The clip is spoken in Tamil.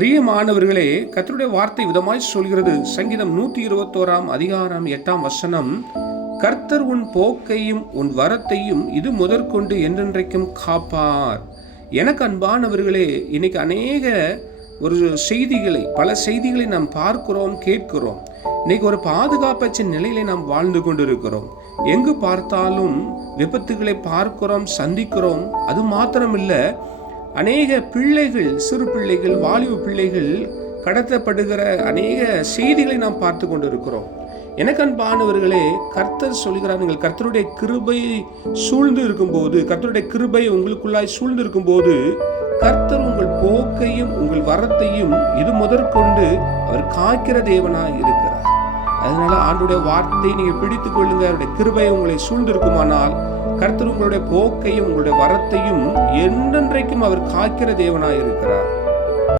பிரியமானவர்களே, கர்த்தருடைய வார்த்தை விதமாய் சொல்கிறது. சங்கீதம் 121 அதிகாரம் 8 வசனம், கர்த்தர் உன் போக்கையும் உன் வரத்தையும் இது முதற்கொண்டு என்றென்றைக்கும் காப்பார். எனக்கு அன்பானவர்களே, இன்னைக்கு அநேக பல செய்திகளை நாம் பார்க்கிறோம், கேட்கிறோம். இன்னைக்கு ஒரு பாதுகாப்பற்ற நிலையில நாம் வாழ்ந்து கொண்டிருக்கிறோம். எங்கு பார்த்தாலும் விபத்துகளை பார்க்கிறோம், சந்திக்கிறோம். அது மாத்திரமில்ல, அநேக பிள்ளைகள், சிறு பிள்ளைகள், வாலிப பிள்ளைகள் கடத்தப்படுகிற அநேக செய்திகளை நாம் பார்த்து கொண்டிருக்கிறோம். எனக்கு அன்பானவர்களே, கர்த்தர் சொல்கிறார், நீங்கள் கர்த்தருடைய கிருபை சூழ்ந்து இருக்கும்போது, கர்த்தருடைய கிருபை உங்களுக்குள்ளாய் சூழ்ந்து இருக்கும்போது, கர்த்தர் உங்கள் போக்கையும் உங்கள் வரத்தையும் இது முதற்கொண்டு அவர் காக்கிற தேவனாய் இருக்கிறார். அதனால ஆண்டுடைய வார்த்தையை நீங்கள் பிடித்துக் கொள்ளுங்க. அவருடைய கிருபை உங்களை சூழ்ந்திருக்குமானால் கர்த்தர் உங்களுடைய போக்கையும் உங்களுடைய வரத்தையும் என்றென்றைக்கும் அவர் காக்கிற தேவனாய் இருக்கிறார்.